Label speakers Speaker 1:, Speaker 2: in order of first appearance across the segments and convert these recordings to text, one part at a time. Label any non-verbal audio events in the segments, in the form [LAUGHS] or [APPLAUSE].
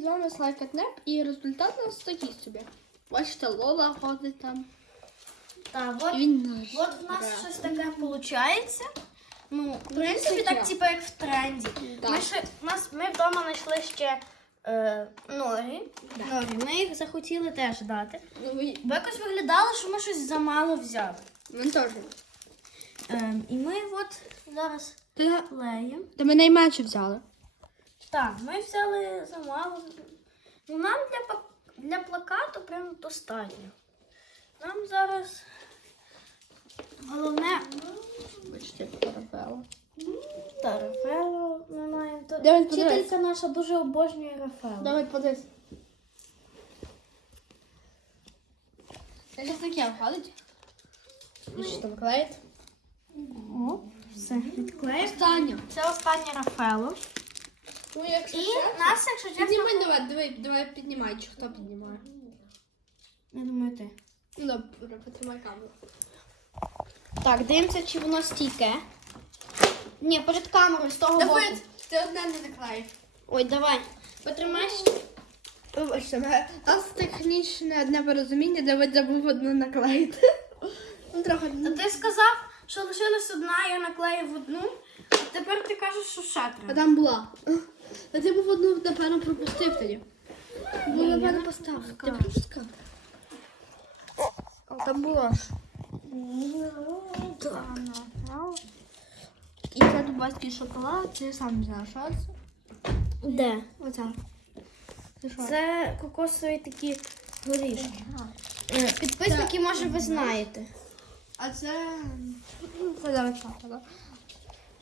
Speaker 1: З вами Слайкатнеп, і результат у нас такий собі. Бачите, Лола ходить там.
Speaker 2: Так, от,
Speaker 1: він наш.
Speaker 2: от в нас щось таке виходить. Ну, в принципі, так типу як в тренді.
Speaker 1: Да.
Speaker 2: Ми, ще, нас, ми вдома знайшли ще е, ноги. ноги. Ми їх захотіли теж дати.
Speaker 1: Ну, ви...
Speaker 2: Бо якось виглядало, що ми щось замало взяли.
Speaker 1: Він теж.
Speaker 2: Ем, і ми от зараз клеїмо.
Speaker 1: Та ми найменше взяли.
Speaker 2: Так, ми взяли замало. Ну, нам для, для плакату прям достатньо. Нам зараз головне
Speaker 1: Бачите, парабела.
Speaker 2: та Рафаело ми маємо.
Speaker 1: Давай, подивись.
Speaker 2: Вчителька наша дуже обожнює Рафаело.
Speaker 1: Давай подивись. Це таке входить. І що там клеїть?
Speaker 2: О, все, відклеїв.
Speaker 1: Останнє.
Speaker 2: Це останнє Рафаело.
Speaker 1: Ну, якщо
Speaker 2: І
Speaker 1: чесно...
Speaker 2: нас, якщо чесно,
Speaker 1: Піднімай, давай, давай, давай піднімай, чи хто піднімає.
Speaker 2: я думаю, ти.
Speaker 1: Ну, добре, потримай камеру.
Speaker 2: Так, дивимося, чи воно стійке. Ні, перед камерою з того боку.
Speaker 1: Давид, ти одне не наклеїв.
Speaker 2: Ой, давай. Потримай.
Speaker 1: Вибачте, у нас технічне непорозуміння, Давид забув одну наклеїти. Ну, трохи.
Speaker 2: Та ти сказав, що лишилась одна, я наклеїв одну, а тепер ти кажеш, що ще
Speaker 1: А там була. Та ти був одну, напевно, пропустив тоді. Бо, напевно,
Speaker 2: я
Speaker 1: поставив. Ти пропускав. Там була.
Speaker 2: Так.
Speaker 1: І це дубайський шоколад, ти сам не знаєш, що це?
Speaker 2: Де?
Speaker 1: Оце. Це що?
Speaker 2: Це кокосові такі горішки. Е, Підписники, може, ви знаєте.
Speaker 1: А це... Це зараз шоколад.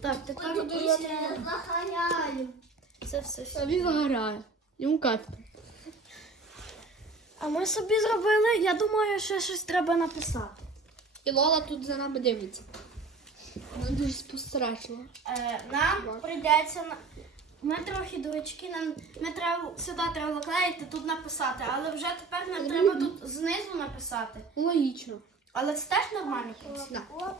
Speaker 2: Так, тепер це все.
Speaker 1: А він загорає. Йому кайф.
Speaker 2: А ми собі зробили, я думаю, ще щось треба написати.
Speaker 1: І Лола тут за нами дивиться. Вона дуже спостережила.
Speaker 2: Е, нам прийдеться на. Ми трохи дурачки, нам ми треба сюди треба наклеїти, тут написати, але вже тепер нам треба тут знизу написати.
Speaker 1: Логічно.
Speaker 2: Але це теж нормально працює.
Speaker 1: Да.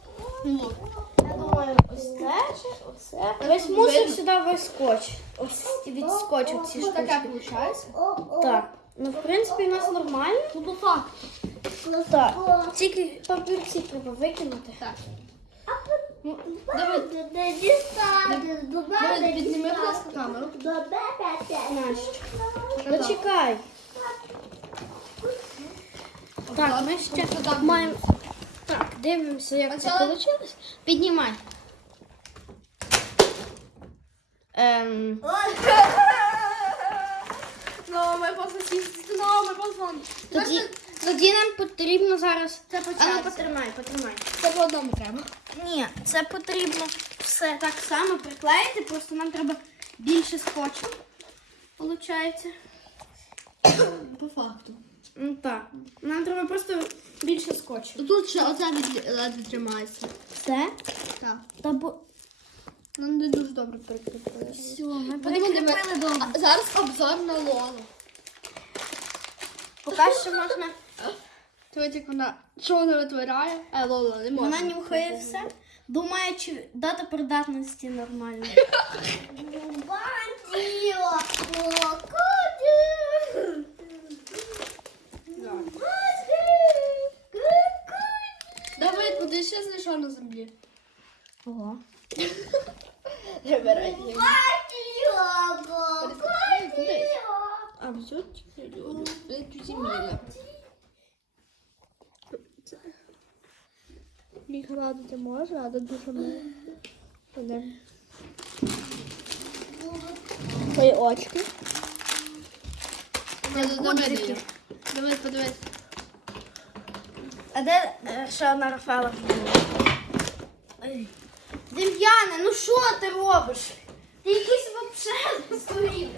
Speaker 2: Ну, Я думаю, ось це чи оце. Весь мусор сюди весь скотч. Ось від скотчу ці штучки.
Speaker 1: виходить?
Speaker 2: Так. Ну, в принципі, у нас нормально.
Speaker 1: Ну, по факту.
Speaker 2: Так. Тільки папірці треба викинути.
Speaker 1: Так. Давид, Давид, підніми, будь ласка, камеру.
Speaker 2: Настя. Почекай. Так, ми ще
Speaker 1: Туди
Speaker 2: маємо. Так, дивимося, як це вийшло. Піднімай. Ем,
Speaker 1: Ну, ми просто сісти, ну, просто...
Speaker 2: тоді, тоді нам потрібно зараз.
Speaker 1: Це
Speaker 2: А ну потримай, потримай.
Speaker 1: Це по одному треба.
Speaker 2: Ні, це потрібно все так само приклеїти, просто нам треба більше скотчу. Получається.
Speaker 1: По факту.
Speaker 2: Ну так. Нам треба просто більше скотчу.
Speaker 1: Тут ще оце від- ледве тримається.
Speaker 2: Це?
Speaker 1: Так.
Speaker 2: Та бо.
Speaker 1: Ну, не дуже добре прикріпили.
Speaker 2: Все, ми перекріпили добре.
Speaker 1: А Зараз обзор на Лолу.
Speaker 2: Поки що можна.
Speaker 1: Дивіться, як вона, що вона витворяє. Е, Лола, не можна.
Speaker 2: Вона нюхає все. Думає, чи дата придатності нормальна. [LAUGHS]
Speaker 1: Давид, куди ще знайшов на землі?
Speaker 2: Ого.
Speaker 1: Забирай. А все зім'їли. Їх радити може, але дуже мало. Один. Твої очки.
Speaker 2: Кудрики.
Speaker 1: Дивись, подивись.
Speaker 2: А де е, ще одна Рафаела? Дем'яне, ну що ти робиш? Ти якийсь вообще стоїть.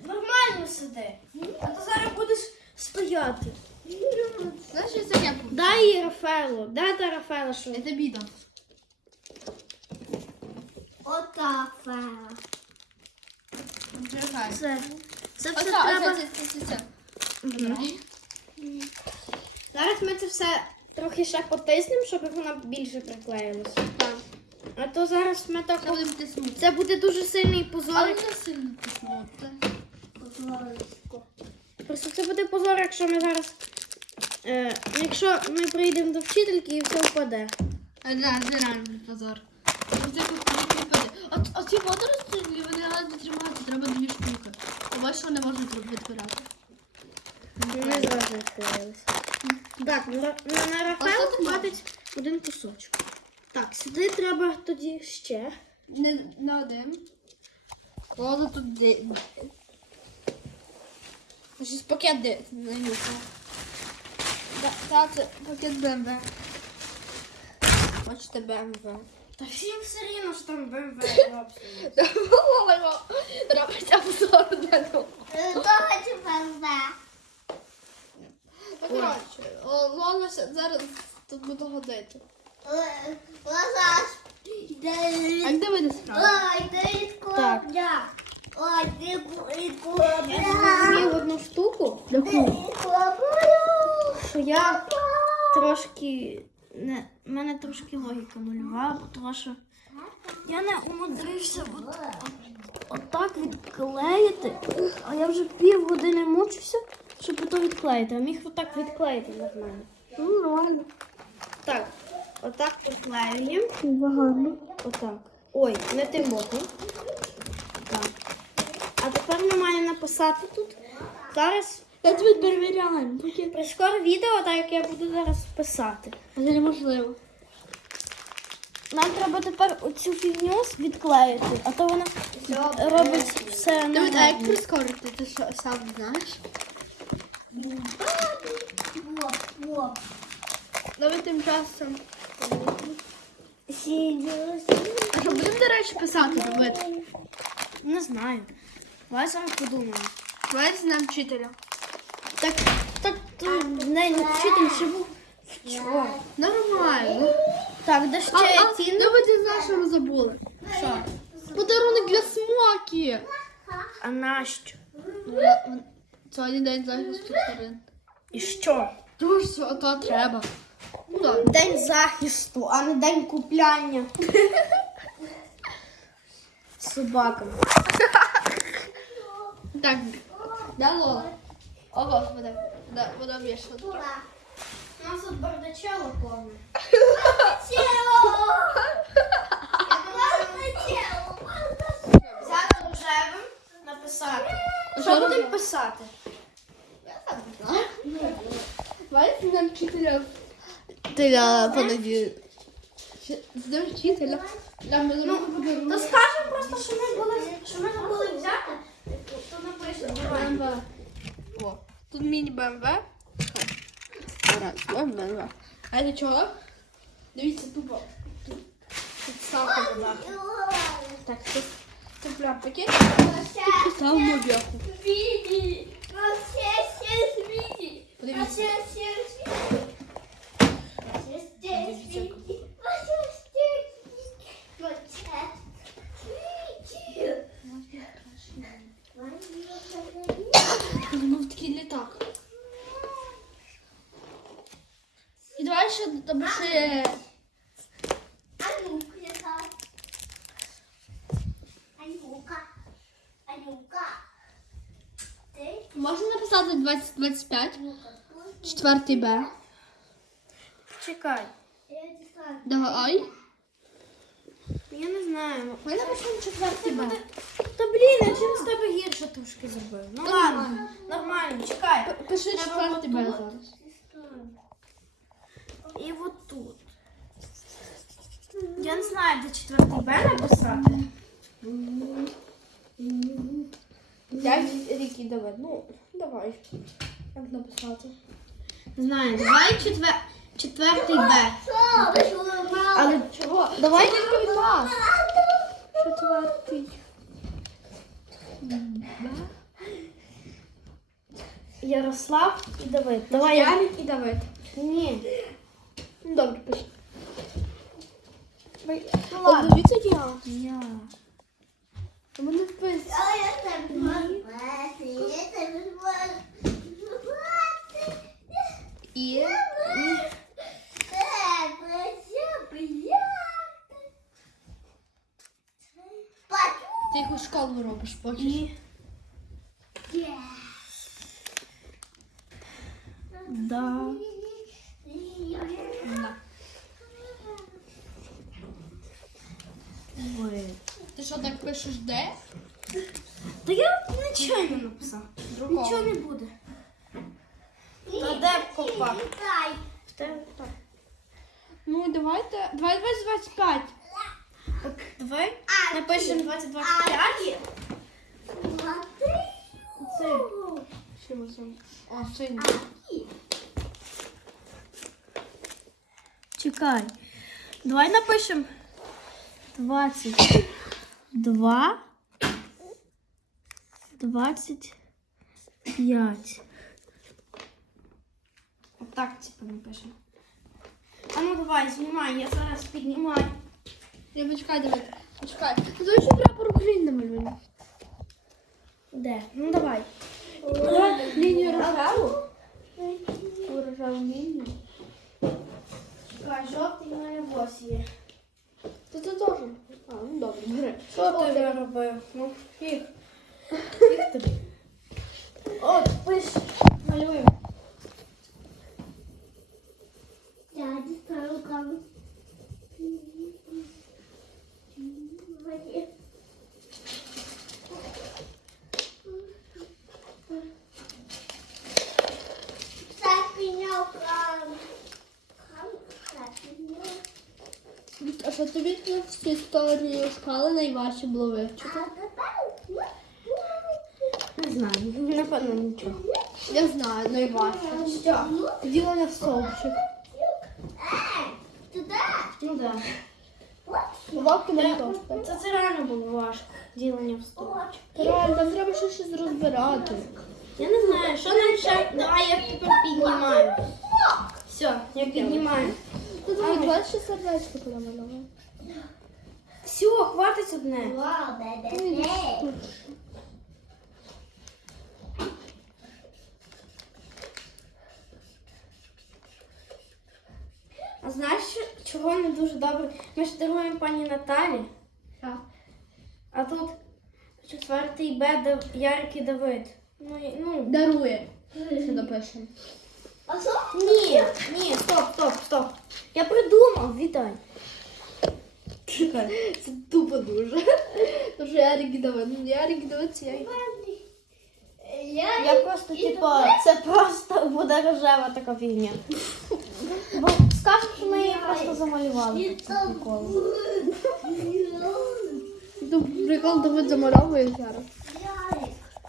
Speaker 2: Нормально сиди. А то зараз будеш стояти.
Speaker 1: Знаєш, що це я
Speaker 2: Дай їй Рафаелу. Дай та Рафаела, що
Speaker 1: Я тобі дам. Чекай.
Speaker 2: це. Це все треба.
Speaker 1: оце, це, це, це. Забирай.
Speaker 2: Зараз ми це все трохи ще потиснемо, щоб вона більше приклеїлася.
Speaker 1: Так.
Speaker 2: А то зараз ми так.
Speaker 1: Це буде тиснути.
Speaker 2: Це буде дуже сильний
Speaker 1: Але
Speaker 2: позорик.
Speaker 1: не сильно тиснути.
Speaker 2: Просто це буде позор, якщо ми зараз. Е, якщо ми прийдемо до вчительки і все впаде.
Speaker 1: А да, це реально позор. Це купити випаде. От, от ці водорості, вони гарно тримаються, треба дві штуки. Бачиш, що не можна тут відбирати.
Speaker 2: Вони зразу відкрилися. Так, на, на,
Speaker 1: тут
Speaker 2: хватить один кусочок. Так, сюди треба тоді ще.
Speaker 1: Не на один. Ладно, тут де. Щось пакет де нанюхав. Да, та, це пакет БМВ. Бачите, БМВ.
Speaker 2: Та всім все рівно, що там БМВ [LAUGHS]
Speaker 1: Давай, робить обзор для того. Ну, ща- зараз тут буду ходити. А де ви не справді?
Speaker 2: Так. Я зрозумів одну штуку, що я трошки. Не, мене трошки логіка нульова, тому що я не умудрився от, отак відклеїти, а я вже півгодини мучився, щоб то відклеїти, а міг отак відклеїти нормально.
Speaker 1: Ну, нормально.
Speaker 2: Так, отак відклеюємо.
Speaker 1: Багато.
Speaker 2: Отак. Ой, не тим боком. Так. А тепер ми маємо написати тут. Зараз
Speaker 1: Я тобі перевіряю. Пакет.
Speaker 2: прискоро відео, так як я буду зараз писати.
Speaker 1: А це неможливо.
Speaker 2: Нам треба тепер оцю фігню відклеїти, а то вона робить все
Speaker 1: Давид, а як прискорити? Ти сам знаєш? Давид тим часом. А що, будемо, до речі, писати, Давид?
Speaker 2: Не знаю. Давай зараз подумаємо.
Speaker 1: Давай знаємо вчителя.
Speaker 2: Так, так, не вчитель ще був вчора.
Speaker 1: Нормально.
Speaker 2: Так, де
Speaker 1: А,
Speaker 2: ще
Speaker 1: а,
Speaker 2: ці
Speaker 1: Давид, ти знаєш, що ми забули? Що? Подарунок для смокі.
Speaker 2: А нащо?
Speaker 1: Сьогодні день захисту тварин.
Speaker 2: І що?
Speaker 1: Тому що то треба. Ну так.
Speaker 2: День захисту, а не день купляння. З собаками.
Speaker 1: Так. Да, Лола? О, господи. Да, вода вішала.
Speaker 2: У нас тут бардачело повне. Взяти рожевим, написати.
Speaker 1: Що
Speaker 2: будемо писати?
Speaker 1: Давай нам вчителя. Вчителя понеділок. З днем вчителя. Нам ми
Speaker 2: Ну,
Speaker 1: зробимо
Speaker 2: то
Speaker 1: подарунок.
Speaker 2: скажемо просто, що ми були, що ми забули взяти. То напишемо. Давай.
Speaker 1: БМВ. О, тут міні БМВ. Раз, БМВ. А для чого? Дивіться, тупо. Тут, тут ставка вода. Так, тут цепляємо пакет і ставимо вверху. Подивіться. Ну, такий літак. І давай ще допиши. Можна написати 2025? Четвертий Б.
Speaker 2: Чекай.
Speaker 1: Давай.
Speaker 2: Я не знаю.
Speaker 1: Ми напишемо четвертий Б.
Speaker 2: Та блін, я через тебе гірше трошки зробив. Ну ладно, нормально, чекай.
Speaker 1: Пиши четвертий Б зараз.
Speaker 2: І от тут. Я не знаю, де четвертий Б написати.
Speaker 1: П'ять ріки давай. Ну, давай. Як написати?
Speaker 2: Не знаю, давай четвер... четвертий Б. Але
Speaker 1: Чого?
Speaker 2: Давай.
Speaker 1: тільки від вас. Четвертий.
Speaker 2: Ярослав і Давид. Давай я.
Speaker 1: Ярик і Давид.
Speaker 2: Ні.
Speaker 1: Ну, добре, пиши.
Speaker 2: Ну
Speaker 1: О, дивіться я.
Speaker 2: Я.
Speaker 1: У мене вписано. І... Ти якусь школу робиш, хочеш?
Speaker 2: І...
Speaker 1: Да.
Speaker 2: да. Ой.
Speaker 1: Ти що так пишеш де?
Speaker 2: Та я нічого не написав. Нічого не буде. Так.
Speaker 1: Ну давайте. Давай 25.
Speaker 2: Так, давай напишемо 2025. Це.
Speaker 1: Що ми зробимо? А, синій.
Speaker 2: Чекай. Давай напишемо 22 25. Отак, типу, напишемо. А ну давай, знімай, я зараз піднімаю.
Speaker 1: Я почекай, давай. Почекай. Давай ще прапор України намалюємо.
Speaker 2: Де? Ну давай.
Speaker 1: Лінію рожеву. Рожеву лінію.
Speaker 2: Чекай, жовтий в мене є.
Speaker 1: Та це теж. А, ну добре, бери.
Speaker 2: Що ти виробив? Ну, фіг. [LAUGHS] Фіг тобі. От, пиш, малюємо.
Speaker 1: А що тобі тут з історією школи найважче було вивчити?
Speaker 2: Не знаю, напевно нічого.
Speaker 1: Я знаю, найважче.
Speaker 2: Що?
Speaker 1: Ділення в стовпчик.
Speaker 2: Ну да.
Speaker 1: Ловки на товсте.
Speaker 2: Це, це реально було важко. Ділення в стол.
Speaker 1: Реально, там треба ще щось розбирати.
Speaker 2: Я не знаю, що нам ще. Давай я тепер піднімаю. Все, я піднімаю.
Speaker 1: Ну давай, давай сердечко перемалюємо.
Speaker 2: Все, хватить одне. А знаєш, що- чого не дуже добре? Ми ж даруємо пані Наталі,
Speaker 1: Так.
Speaker 2: а тут четвертий Б Дав- Ярик і Давид. Ну, і- ну,
Speaker 1: Дарує. Ще допишемо.
Speaker 2: ні, ні, стоп, стоп, стоп. Я придумав, вітай. Чекай.
Speaker 1: Це тупо дуже. Тому що Ярик і Ну, Ярик і це я.
Speaker 2: Я просто, типу, це просто буде рожева така фігня. Бо скажуть, що ми її просто замалювали. Це прикол.
Speaker 1: Тут прикол Давид замальовує зараз.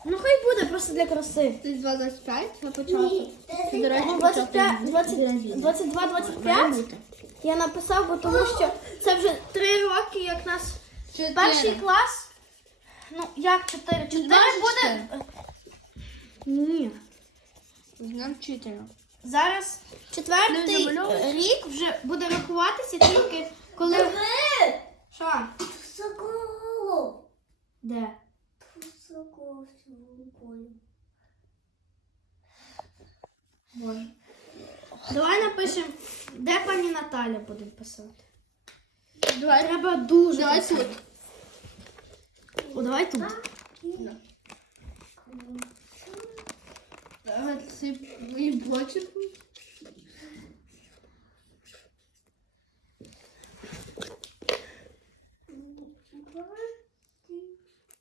Speaker 2: Ну хай буде просто для краси.
Speaker 1: Ти 25 на початку. Це, до речі,
Speaker 2: Ну,
Speaker 1: початок.
Speaker 2: 25, 20, 22, 25 я написав, бо тому що це вже три роки, як нас
Speaker 1: Чотири.
Speaker 2: перший клас. Ну, як чотири? Чотири
Speaker 1: Знаєш,
Speaker 2: буде. Ні.
Speaker 1: З днем вчителя.
Speaker 2: Зараз четвертий
Speaker 1: Не
Speaker 2: рік вже буде рахуватися тільки коли. Що? Де? Боже. Давай напишемо, де пані Наталя буде писати.
Speaker 1: Давай.
Speaker 2: Треба дуже.
Speaker 1: Давай
Speaker 2: писати.
Speaker 1: тут.
Speaker 2: О, давай тут.
Speaker 1: Давай це і почерк.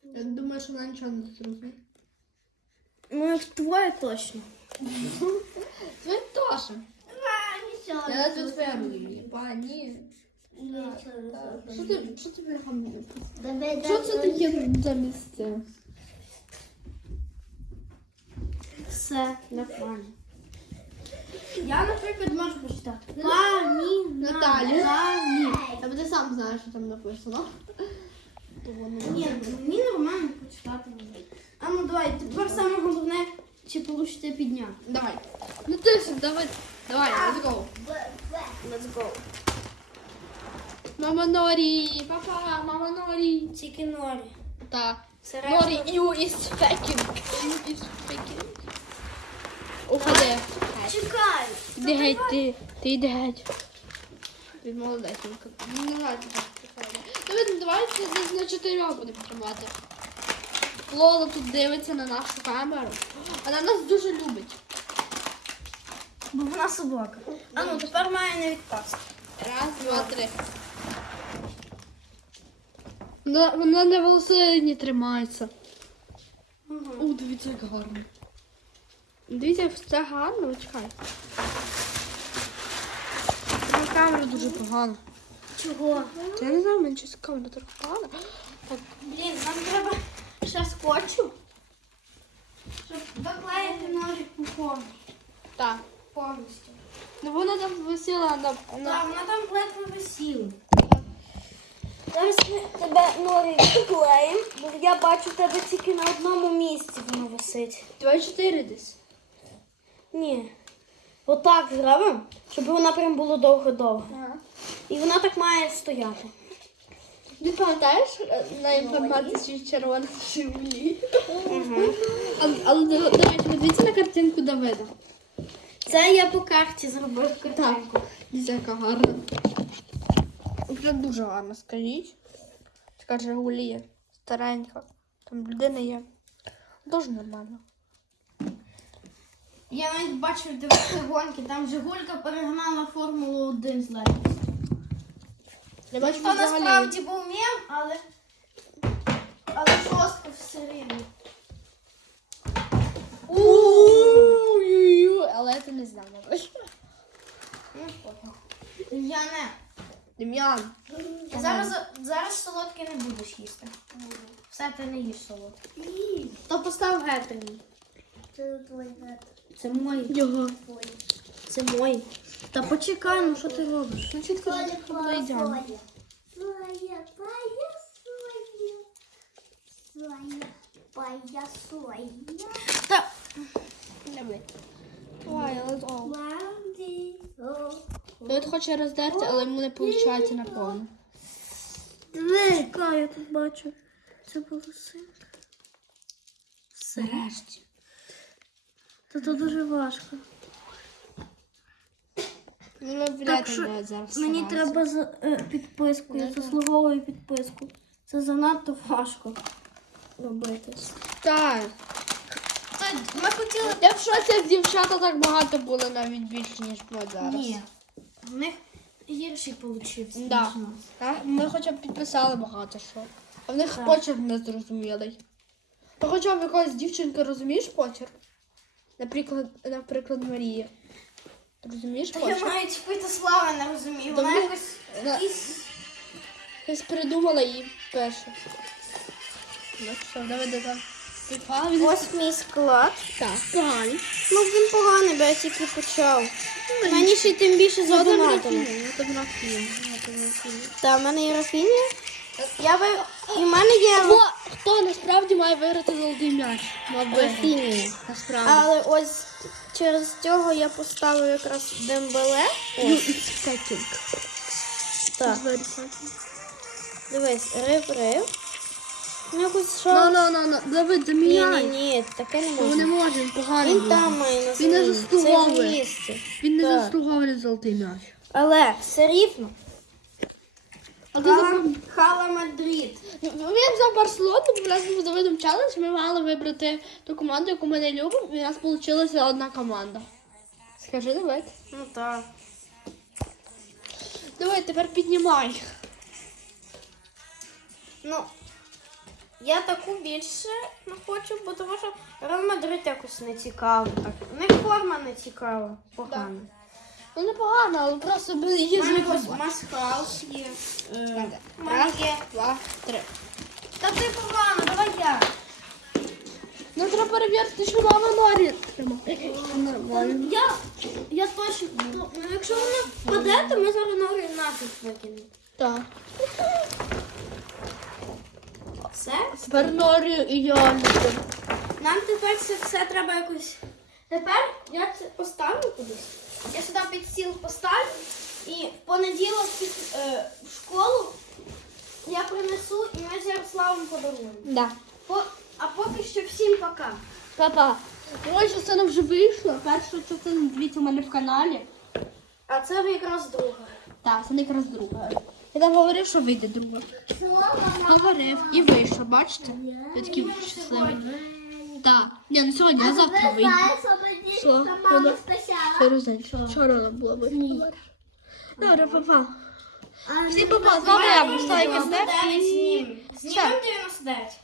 Speaker 1: Я думаю, що вона нічого не зрозуміє.
Speaker 2: Ну, як твоє точно.
Speaker 1: Це теж. Я тут фермую. Пані. Що ти, що ти бляхам? Що це таке за місце?
Speaker 2: Все, нормально. Я, наприклад, можу почитати. Пані
Speaker 1: Наталі.
Speaker 2: Наталі.
Speaker 1: Та ти сам знаєш, що там написано.
Speaker 2: Ні, мені нормально почитати. А ну давай, тепер саме головне, чи получите підняти.
Speaker 1: Давай. Ну ти ж, давай. Давай, let's go.
Speaker 2: Let's go.
Speaker 1: Мама Норі, папа, мама Норі.
Speaker 2: Тільки норі.
Speaker 1: Так. Норі, you is faking. You is faking. Уходи.
Speaker 2: Чекай.
Speaker 1: Іди геть, ти. Ти йди геть. Ти молодець. Ну, не знаю, так прикольно. Давай, давай це на чотирьох будемо тримати. Лола тут дивиться на нашу камеру. Вона нас дуже любить.
Speaker 2: бо вона собака. А ну тепер має не відпасти.
Speaker 1: Раз, два, три. Вона, вона на волосині тримається. О, дивіться, як гарно. Дивіться, як все гарно, чекай. На камера дуже погано.
Speaker 2: Чого?
Speaker 1: Та Я не знаю, мені щось камера трохи погана. Так,
Speaker 2: Блін, нам треба ще скотчу, щоб доклеїти ножик повністю.
Speaker 1: так.
Speaker 2: повністю.
Speaker 1: Ну вона там висіла на,
Speaker 2: Так, вона там ледве висіла. Зараз ми тебе норі доклеїмо, бо я бачу тебе тільки на одному місці воно висить.
Speaker 1: 24 десь.
Speaker 2: Ні. Отак зробимо, щоб вона прям було довго-довго.
Speaker 1: Ага.
Speaker 2: І вона так має стояти.
Speaker 1: Ти пам'ятаєш е, на інформації червоних Жигулі?
Speaker 2: Угу.
Speaker 1: Але, до, до речі, ви дивіться на картинку Давида.
Speaker 2: Це я по карті зробив картинку.
Speaker 1: Дивіться, яка гарна. Вже дуже гарна, скажіть. Така Жигулі старенька. Там людина є. Дуже нормально.
Speaker 2: Я навіть бачив дивився гонки, там Жигулька перегнала Формулу 1 з легкістю.
Speaker 1: Я бачу
Speaker 2: То
Speaker 1: взагалі.
Speaker 2: насправді був мем, але, але жорстко все рівно.
Speaker 1: Ой-ой-ой, Але це не мабуть.
Speaker 2: Ну, пофіг. Я не.
Speaker 1: Дем'ян.
Speaker 2: Зараз, зараз солодке не будеш їсти. Все ти не їш солодке. То постав гетерний. Це мой.
Speaker 1: Його.
Speaker 2: Це мой. Та почекай, ну що ти робиш?
Speaker 1: Ну, чітко було ідеально.
Speaker 3: Своя, твоя, своя. Своя, своя.
Speaker 2: Та
Speaker 1: Ой, але о.
Speaker 3: Ванди,
Speaker 1: хоче роздерти, але йому не виходить наповну.
Speaker 2: Чекай, я тут бачу. Це волосинка. Все. Та це дуже важко.
Speaker 1: Ми
Speaker 2: Так що
Speaker 1: зараз.
Speaker 2: Мені
Speaker 1: стараюся.
Speaker 2: треба за, е, підписку, я заслуговую підписку. Це занадто важко робити.
Speaker 1: Так.
Speaker 2: Ми хотіли.
Speaker 1: Я в шоці, дівчата так багато було навіть більше, ніж ми зараз.
Speaker 2: Ні. В них гірший получився.
Speaker 1: Да.
Speaker 2: у нас.
Speaker 1: Так, ми хоча б підписали багато що. А в них
Speaker 2: Так.
Speaker 1: почерк не зрозумілий. Та хоча б якоїсь дівчинки розумієш почерк? Наприклад, наприклад, Марія. Ти розумієш
Speaker 2: Та я
Speaker 1: почерк?
Speaker 2: навіть впити слави не розумію.
Speaker 1: Та
Speaker 2: Вона
Speaker 1: ви-
Speaker 2: якось.
Speaker 1: Да.
Speaker 2: якісь-
Speaker 1: Хтось придумала її перше. Ну що, давай до там. Підпала від...
Speaker 2: Ось мій склад.
Speaker 1: Так.
Speaker 2: Ну він поганий, бо я тільки почав. Мені ще й тим більше задонатили.
Speaker 1: Фотографію. Фотографію.
Speaker 2: Та в мене є Рафінія. Я ви... І в мене є
Speaker 1: Хто, хто насправді має виграти золотий м'яч?
Speaker 2: Рафінія.
Speaker 1: Насправді.
Speaker 2: Але ось через цього я поставив якраз Дембеле.
Speaker 1: Ну.
Speaker 2: Так, дивись, рив-рив. Ну якось що?
Speaker 1: Ну, ну, ну, ну. Давид,
Speaker 2: Ні,
Speaker 1: заміняй.
Speaker 2: ні, ні, таке не
Speaker 1: Ми не
Speaker 2: можна.
Speaker 1: може, він.
Speaker 2: Він там має на
Speaker 1: Він не заслуговує.
Speaker 2: Це місце.
Speaker 1: Він не
Speaker 2: Так.
Speaker 1: заслуговує золотий м'яч.
Speaker 2: Але все рівно. Хала, Мадрид.
Speaker 1: Ну, Він за Барселону, бо в нас був Давидом челендж, ми мали вибрати ту команду, яку ми не любимо, і у нас вийшла одна команда. Скажи, Давид.
Speaker 2: Ну так.
Speaker 1: Давай, тепер піднімай.
Speaker 2: Ну, я таку більше не хочу, бо тому що Реал Мадрид якось не цікаво. Так. Них форма не цікава. Погано.
Speaker 1: Ну непогано, але просто
Speaker 2: У
Speaker 1: її звикли.
Speaker 2: ось Масхаус є. Е,
Speaker 1: Раз, два, три.
Speaker 2: Та ти погано, давай я.
Speaker 1: Ну треба перевірити, що мама Норі тримає. Нормально.
Speaker 2: Я, я точно. Ну, якщо вона впаде, то ми зараз ноги нафіг викинемо.
Speaker 1: Так.
Speaker 2: Все?
Speaker 1: Тепер Норі ідеально.
Speaker 2: Нам тепер це все треба якось. Тепер я це поставлю кудись. Я сюди під стіл поставлю і в понеділок під, е, в школу я принесу і ми з Ярославом подаруємо.
Speaker 1: Да.
Speaker 2: По, а поки що всім пока.
Speaker 1: Папа, друга частина вже вийшла. Перша частина, дивіться, у мене в каналі.
Speaker 2: А це якраз друга.
Speaker 1: Так, це не якраз друга. Я там говорив, що вийде друга. Говорив і вийшов, бачите? Я такий щасливий. Так. Ні, не сьогодні, а завтра вийде.
Speaker 3: Що
Speaker 1: Через день. Вчора вона була вийшла. Добре, папа. Всім папа, з вами я, Мустайка.
Speaker 2: Знімемо 99.
Speaker 1: Знімемо
Speaker 2: 99.